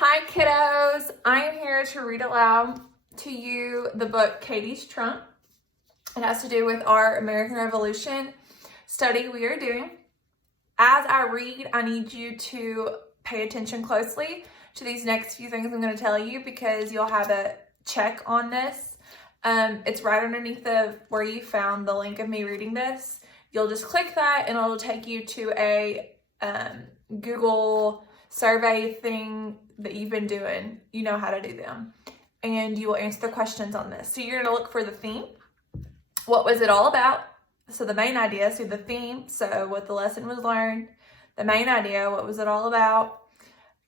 Hi kiddos, I am here to read aloud to you the book Katie's Trunk. It has to do with our American Revolution study we are doing. As I read, I need you to pay attention closely to these next few things I'm going to tell you because you'll have a check on this. It's right underneath where you found the link of me reading this. You'll just click that and it'll take you to a Google survey thing that you've been doing. You know how to do them. And you will answer the questions on this. So you're going to look for the theme. What was it all about? So the main idea, so the theme, so what the lesson was learned, the main idea, what was it all about?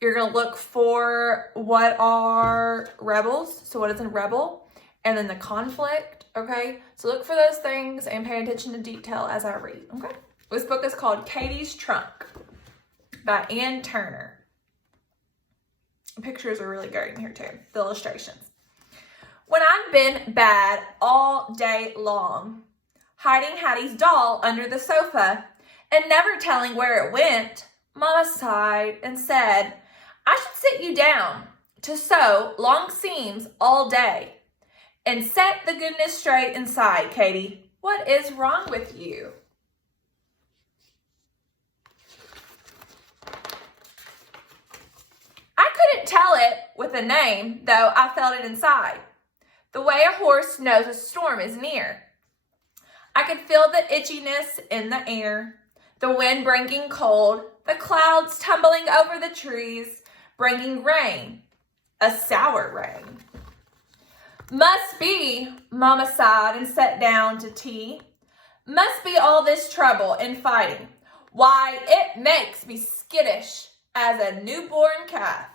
You're going to look for what are rebels, so what is a rebel, and then the conflict, okay? So look for those things and pay attention to detail as I read, okay? This book is called Katie's Trunk by Ann Turner. The pictures are really great in here too, the illustrations. When I'd been bad all day long, hiding Hattie's doll under the sofa and never telling where it went, Mama sighed and said, I should sit you down to sew long seams all day and set the goodness straight inside, Katie. What is wrong with you? I couldn't tell it with a name, though I felt it inside, the way a horse knows a storm is near. I could feel the itchiness in the air, the wind bringing cold, the clouds tumbling over the trees, bringing rain, a sour rain. Must be, Mama sighed and sat down to tea. Must be all this trouble and fighting. Why, it makes me skittish as a newborn calf.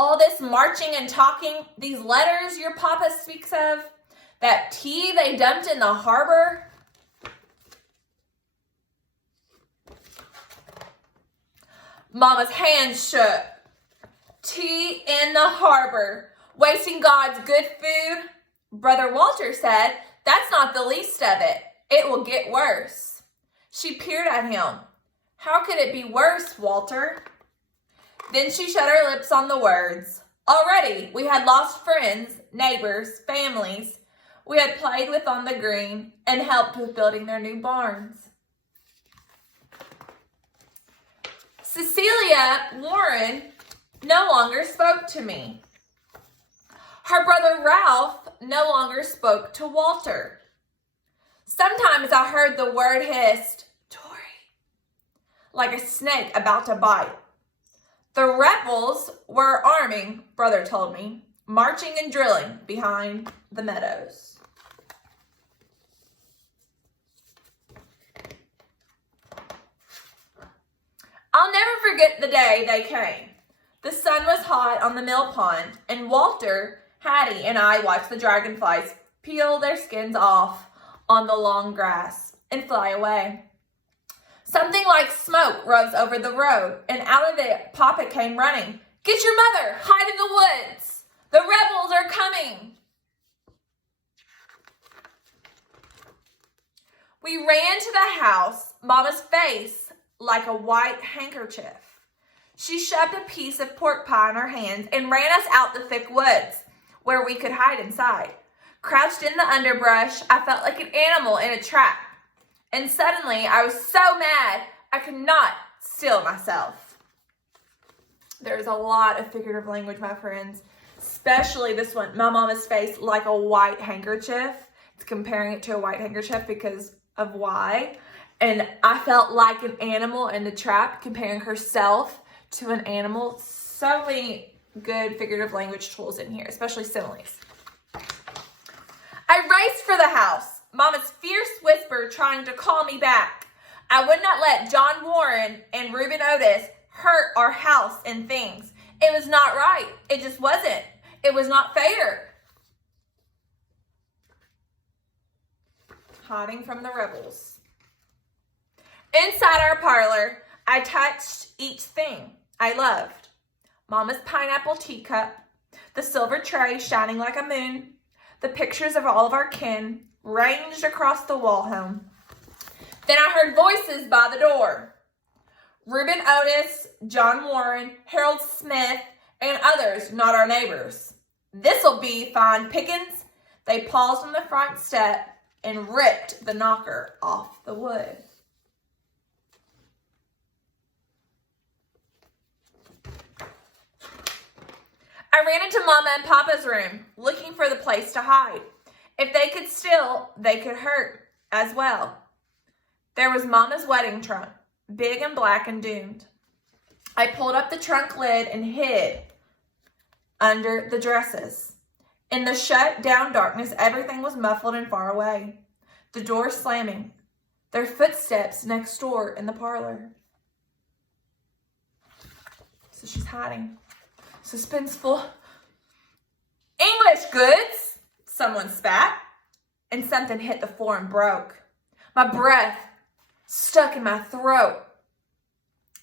All this marching and talking, these letters your papa speaks of, that tea they dumped in the harbor. Mama's hands shook. Tea in the harbor, wasting God's good food. Brother Walter said, that's not the least of it. It will get worse. She peered at him. How could it be worse, Walter? Then she shut her lips on the words. Already we had lost friends, neighbors, families we had played with on the green and helped with building their new barns. Cecilia Warren no longer spoke to me. Her brother Ralph no longer spoke to Walter. Sometimes I heard the word hissed, Tori, like a snake about to bite. The rebels were arming, Brother told me, marching and drilling behind the meadows. I'll never forget the day they came. The sun was hot on the mill pond, and Walter, Hattie, and I watched the dragonflies peel their skins off on the long grass and fly away. Something like smoke rose over the road, and out of it, Papa came running. Get your mother! Hide in the woods! The rebels are coming! We ran to the house, Mama's face like a white handkerchief. She shoved a piece of pork pie in her hands and ran us out the thick woods, where we could hide inside. Crouched in the underbrush, I felt like an animal in a trap. And suddenly, I was so mad, I could not still myself. There's a lot of figurative language, my friends, especially this one, my mama's face like a white handkerchief. It's comparing it to a white handkerchief because of why. And I felt like an animal in the trap, comparing herself to an animal. So many good figurative language tools in here, especially similes. I raced for the house. Mama's fierce whisper trying to call me back. I would not let John Warren and Reuben Otis hurt our house and things. It was not right. It just wasn't. It was not fair. Hiding from the rebels. Inside our parlor, I touched each thing I loved. Mama's pineapple teacup, the silver tray shining like a moon, the pictures of all of our kin, ranged across the wall home. Then I heard voices by the door. Reuben Otis, John Warren, Harold Smith, and others, not our neighbors. This'll be fine pickings. They paused on the front step and ripped the knocker off the wood. I ran into Mama and Papa's room, looking for the place to hide. If they could steal, they could hurt as well. There was Mama's wedding trunk, big and black and doomed. I pulled up the trunk lid and hid under the dresses. In the shut-down darkness, everything was muffled and far away. The door slamming. Their footsteps next door in the parlor. So she's hiding. Suspenseful. English goods, someone spat, and something hit the floor and broke. My breath stuck in my throat.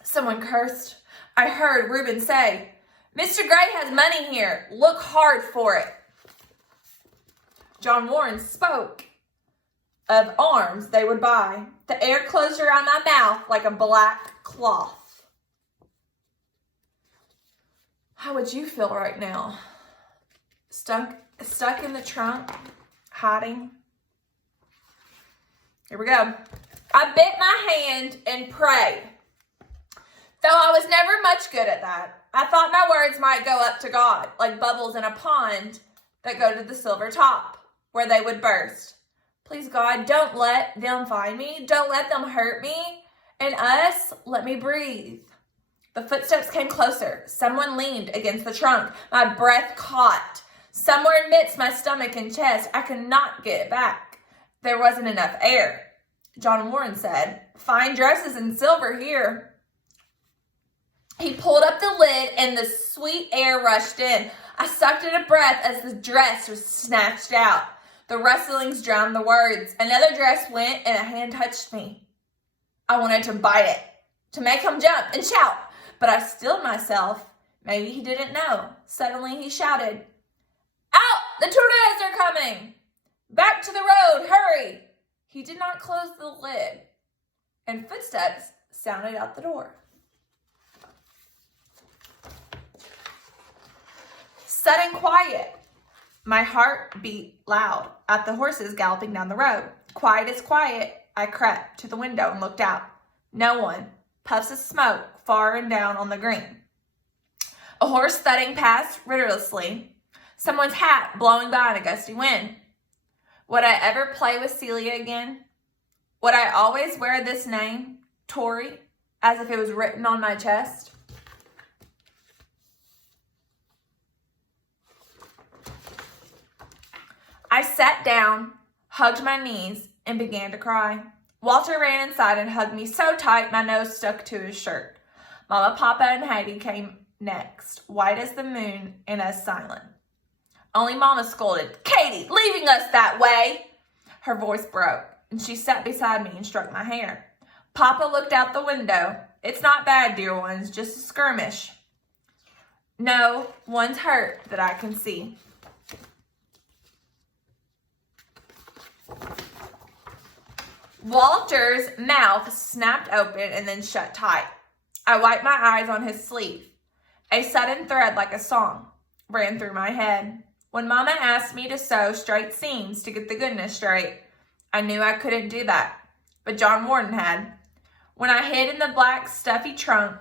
Someone cursed. I heard Reuben say, "Mr. Gray has money here. Look hard for it." John Warren spoke of arms they would buy. The air closed around my mouth like a black cloth. How would you feel right now? Stuck in the trunk, hiding. Here we go. I bit my hand and prayed. Though I was never much good at that, I thought my words might go up to God, like bubbles in a pond that go to the silver top, where they would burst. Please, God, don't let them find me. Don't let them hurt me. And us, let me breathe. The footsteps came closer. Someone leaned against the trunk. My breath caught. Somewhere amidst my stomach and chest, I could not get it back. There wasn't enough air. John Warren said, "Fine dresses in silver here." He pulled up the lid and the sweet air rushed in. I sucked in a breath as the dress was snatched out. The rustlings drowned the words. Another dress went and a hand touched me. I wanted to bite it, to make him jump and shout, but I stilled myself. Maybe he didn't know. Suddenly he shouted, "Out! The tornadoes are coming! Back to the road, hurry!" He did not close the lid, and footsteps sounded out the door. Sudden quiet. My heart beat loud at the horses galloping down the road. Quiet as quiet, I crept to the window and looked out. No one. Puffs of smoke far and down on the green. A horse thudding past rudderlessly. Someone's hat blowing by in a gusty wind. Would I ever play with Celia again? Would I always wear this name, Tori, as if it was written on my chest? I sat down, hugged my knees, and began to cry. Walter ran inside and hugged me so tight my nose stuck to his shirt. Mama, Papa, and Hattie came next, white as the moon and as silent. Only Mama scolded, "Katie, leaving us that way!" Her voice broke, and she sat beside me and stroked my hair. Papa looked out the window. "It's not bad, dear ones, just a skirmish. No one's hurt that I can see." Walter's mouth snapped open and then shut tight. I wiped my eyes on his sleeve. A sudden thread like a song ran through my head. When Mama asked me to sew straight seams to get the goodness straight, I knew I couldn't do that, but John Warden had. When I hid in the black stuffy trunk,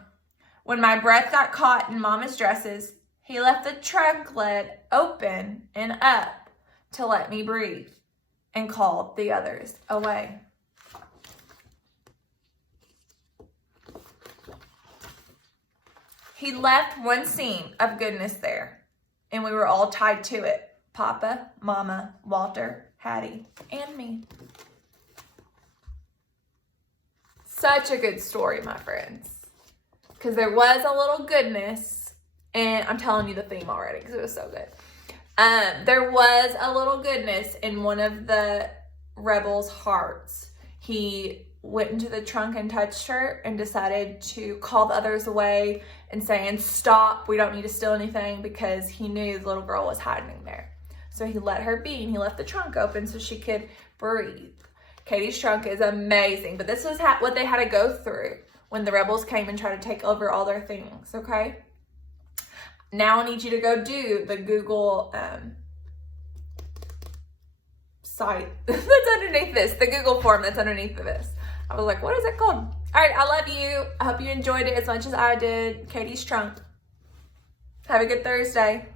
when my breath got caught in Mama's dresses, he left the trunk lid open and up to let me breathe and called the others away. He left one seam of goodness there, and we were all tied to it. Papa, Mama, Walter, Hattie, and me. Such a good story, my friends. Because there was a little goodness, and I'm telling you the theme already because it was so good. There was a little goodness in one of the rebels' hearts. He went into the trunk and touched her and decided to call the others away and saying, "Stop, we don't need to steal anything," because he knew the little girl was hiding there. So he let her be, and he left the trunk open so she could breathe. Katie's trunk is amazing, but this was what they had to go through when the rebels came and tried to take over all their things, okay? Now I need you to go do the Google site that's underneath this, the Google form that's underneath of this. I was like, what is it called? All right, I love you. I hope you enjoyed it as much as I did. Katie's trunk. Have a good Thursday.